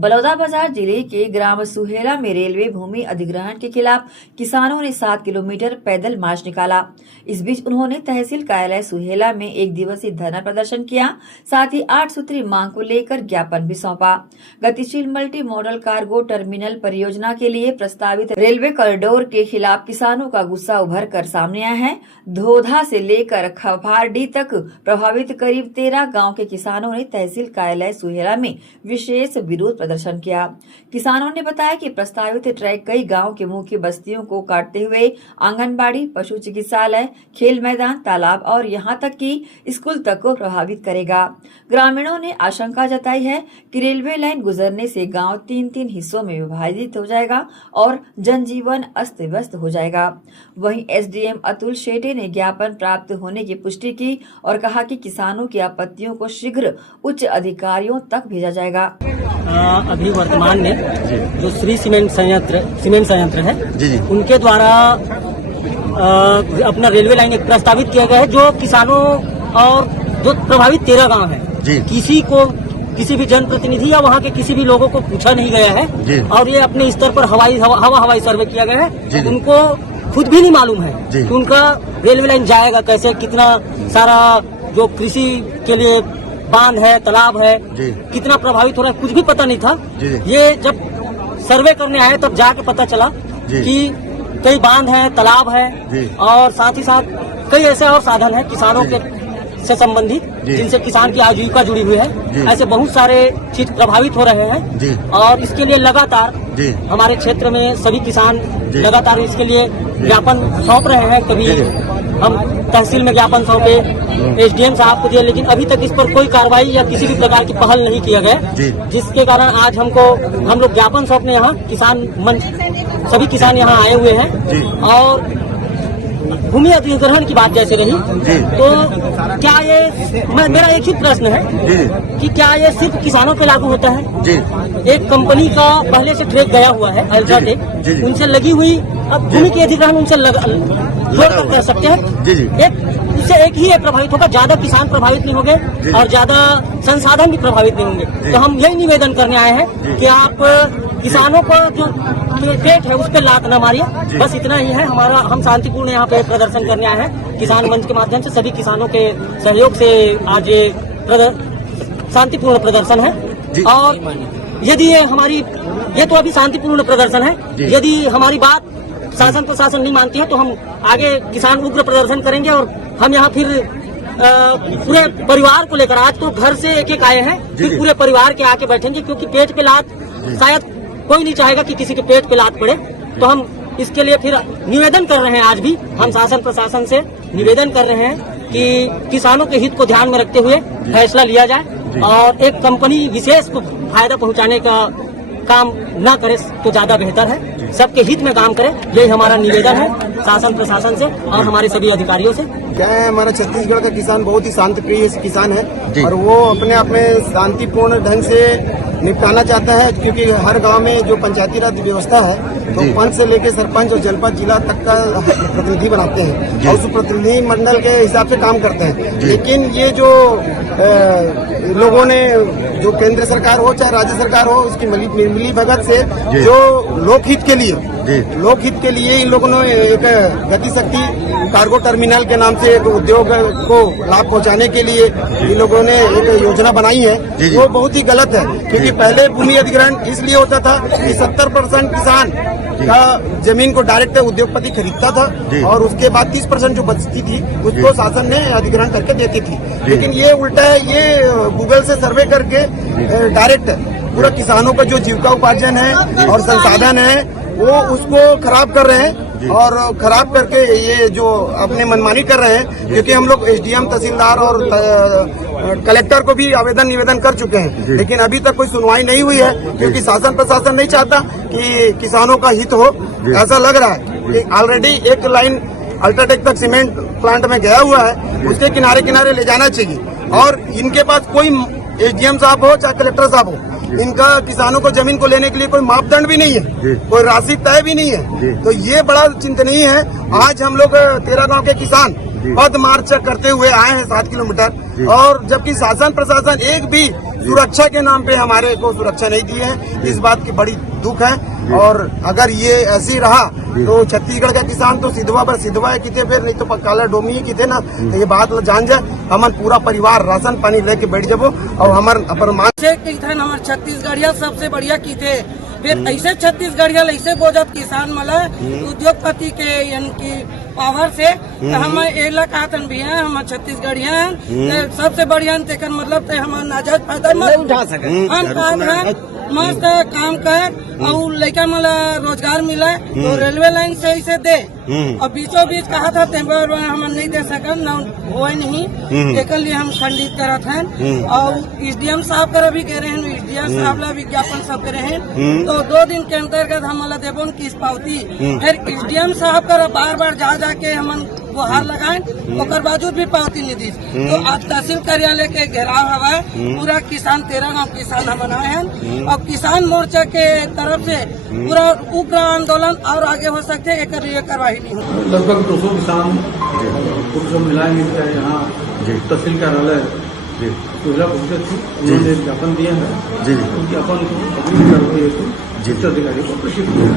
बलौदाबाजार जिले के ग्राम सुहेला में रेलवे भूमि अधिग्रहण के खिलाफ किसानों ने 7 किलोमीटर पैदल मार्च निकाला। इस बीच उन्होंने तहसील कार्यालय सुहेला में 1 दिवसीय धरना प्रदर्शन किया। साथ ही 8 सूत्री मांग को लेकर ज्ञापन भी सौंपा। गतिशील मल्टी मॉडल कार्गो टर्मिनल परियोजना के लिए प्रस्तावित रेलवे कॉरिडोर के खिलाफ किसानों का गुस्सा उभर कर सामने आया है। धोधा से लेकर खफारडी तक प्रभावित करीब 13 गाँव के किसानों ने तहसील कार्यालय सुहेला में विशेष विरोध प्रदर्शन किया। किसानों ने बताया कि प्रस्तावित ट्रैक कई गांव के मुख्य बस्तियों को काटते हुए आंगनबाड़ी, पशु चिकित्सालय, खेल मैदान, तालाब और यहां तक कि स्कूल तक को प्रभावित करेगा। ग्रामीणों ने आशंका जताई है कि रेलवे लाइन गुजरने से गांव 3-3 हिस्सों में विभाजित हो जाएगा और जनजीवन अस्त व्यस्त हो जाएगा। वहीं एसडीएम अतुल शेटे ने ज्ञापन प्राप्त होने की पुष्टि की और कहा कि किसानों की आपत्तियों को शीघ्र उच्च अधिकारियों तक भेजा जाएगा। अभी वर्तमान में जो श्री सीमेंट संयंत्र है जी। उनके द्वारा अपना रेलवे लाइन एक प्रस्तावित किया गया है, जो किसानों और जो प्रभावित 13 गांव है, किसी भी जनप्रतिनिधि या वहाँ के किसी भी लोगों को पूछा नहीं गया है और ये अपने स्तर पर हवाई सर्वे किया गया है। उनको खुद भी नहीं मालूम है कि उनका रेलवे लाइन जाएगा कैसे, कितना सारा जो कृषि के लिए बांध है, तालाब है, कितना प्रभावित हो रहा है, कुछ भी पता नहीं था। ये जब सर्वे करने आए तब जाके पता चला कि कई बांध है, तालाब है और साथ ही साथ कई ऐसे और साधन है किसानों के से संबंधित जिनसे किसान की आजीविका जुड़ी हुई है। ऐसे बहुत सारे चीज प्रभावित हो रहे हैं और इसके लिए लगातार हमारे क्षेत्र में सभी किसान लगातार इसके लिए ज्ञापन सौंप रहे हैं। कभी हम तहसील में ज्ञापन सौंपे, एसडीएम साहब को दिए, लेकिन अभी तक इस पर कोई कार्रवाई या किसी भी प्रकार की पहल नहीं किया गया, जिसके कारण आज हम लोग ज्ञापन सौंपने यहाँ किसान मंच सभी किसान यहाँ आए हुए हैं। और भूमि अधिग्रहण की बात जैसे रही तो क्या ये मेरा एक ही प्रश्न है कि क्या ये सिर्फ किसानों पे लागू होता है? एक कंपनी का पहले से ट्रैक गया हुआ है अल्ट्राटेक, उनसे लगी हुई, अब भूमि के अधिग्रहण उनसे जोड़ कर सकते हैं। इससे एक ही प्रभावित होगा, ज्यादा किसान प्रभावित नहीं होंगे और ज्यादा संसाधन भी प्रभावित नहीं होंगे। तो हम यही निवेदन करने आए हैं कि आप किसानों का जो पेट है उस पर लात न मारिए। बस इतना ही है हमारा। हम शांतिपूर्ण यहाँ पे प्रदर्शन करने आए हैं किसान मंच के माध्यम से, सभी किसानों के सहयोग से आज ये शांतिपूर्ण प्रदर्शन है। और यदि ये तो अभी शांतिपूर्ण प्रदर्शन है, यदि हमारी बात शासन प्रशासन नहीं मानती है तो हम आगे किसान उग्र प्रदर्शन करेंगे। और हम यहाँ फिर पूरे परिवार को लेकर, आज तो घर से एक आए हैं, फिर पूरे परिवार के आके बैठेंगे, क्योंकि पेट पे लात शायद कोई नहीं चाहेगा कि किसी के पेट पे लात पड़े। तो हम इसके लिए फिर निवेदन कर रहे हैं, आज भी हम शासन प्रशासन से निवेदन कर रहे हैं कि किसानों के हित को ध्यान में रखते हुए फैसला लिया जाए और एक कंपनी विशेष को फायदा पहुंचाने का काम न करे तो ज्यादा बेहतर है। सबके हित में काम करे, यही हमारा निवेदन है शासन प्रशासन से और हमारे सभी अधिकारियों से। क्या है, हमारा छत्तीसगढ़ का किसान बहुत ही शांत प्रिय किसान है और वो अपने आप में शांतिपूर्ण ढंग से निपटाना चाहता है, क्योंकि हर गांव में जो पंचायती राज व्यवस्था है तो पंच से लेकर सरपंच और जनपद जिला तक का प्रतिनिधि बनाते हैं और उस प्रतिनिधि मंडल के हिसाब से काम करते हैं। लेकिन ये जो लोगों ने, जो केंद्र सरकार हो चाहे राज्य सरकार हो, उसकी मिली भगत से जो लोकहित के लिए इन लोगों ने एक गति शक्ति कार्गो टर्मिनल के नाम से एक उद्योग को लाभ पहुंचाने के लिए इन लोगों ने एक योजना बनाई है, वो बहुत ही गलत है। क्योंकि पहले भूमि अधिग्रहण इसलिए होता था कि 70% किसान का जमीन को डायरेक्ट उद्योगपति खरीदता था और उसके बाद 30% जो बचती थी उसको शासन ने अधिग्रहण करके देती थी। लेकिन ये उल्टा है, ये गूगल से सर्वे करके डायरेक्ट पूरा किसानों का जो जीविका उपार्जन है और संसाधन है वो उसको खराब कर रहे हैं और खराब करके ये जो अपने मनमानी कर रहे हैं। क्योंकि हम लोग एसडीएम, तहसीलदार और कलेक्टर को भी निवेदन कर चुके हैं, लेकिन अभी तक कोई सुनवाई नहीं हुई है, क्योंकि शासन प्रशासन नहीं चाहता कि किसानों का हित हो। ऐसा लग रहा है कि ऑलरेडी एक लाइन अल्ट्राटेक तक सीमेंट प्लांट में गया हुआ है, उसके किनारे किनारे ले जाना चाहिए और इनके पास कोई एसडीएम साहब हो चाहे कलेक्टर साहब हो, इनका किसानों को जमीन को लेने के लिए कोई मापदंड भी नहीं है, कोई राशि तय भी नहीं है। तो ये बड़ा चिंतनीय है। आज हम लोग 13 गांव के किसान पद मार्च करते हुए आए हैं 7 किलोमीटर, और जबकि शासन प्रशासन एक भी सुरक्षा के नाम पे हमारे को सुरक्षा नहीं दी है। इस बात की बड़ी दुख है, और अगर ये ऐसे ही रहा तो छत्तीसगढ़ का किसान तो सिधवा पर सिधवा है किते, फिर नहीं तो काला डोमी ही किते ना। तो ये बात जान जाए, हमार पूरा परिवार राशन पानी लेके बैठ जाबो, और हमार अपन मान हमार छत्तीसगढ़िया सबसे बढ़िया की थे। फिर ऐसे छत्तीसगढ़िया ऐसे बोझत किसान मला उद्योगपति के यानी की पावर से हम एला कहतन भी है, हम छत्तीसगढ़िया हैं सबसे बढ़िया। तेकर मतलब ते हम नाजायज फायदा मत उठा सके। हम काम है मस्त काम कर और लड़का मला रोजगार मिला तो रेलवे लाइन से इसे दे, और बीचों बीच कहा था टेम्पर हम नहीं दे सकन न हुआ नहीं, एक लिए हम खंडित करत हैं। और एसडीएम साहब कर भी कह रहे हैं, एसडीएम साहब ला विज्ञापन सब करे हैं, तो 2 दिन के अंतर्गत हम देबो किस पावती। फिर एसडीएम साहब कर बार बार जा जाके हम गुहार लगाए, और बावजूद भी पावती नहीं दी। तो आज तहसील कार्यालय के घेराव हवा पूरा किसान 13 गाँव किसान हम आए हैं, और किसान मोर्चा के तरफ से पूरा उग्र आंदोलन और आगे हो सकते एक कार्यवाही नहीं हो। लगभग 200 किसान कुछ महिलाएं मिलकर यहाँ तहसील कार्यालय सुहेला पहुंचे थे। उन्होंने ज्ञापन दिया है, ज्ञापन को अधिकारी को प्रेषित किया।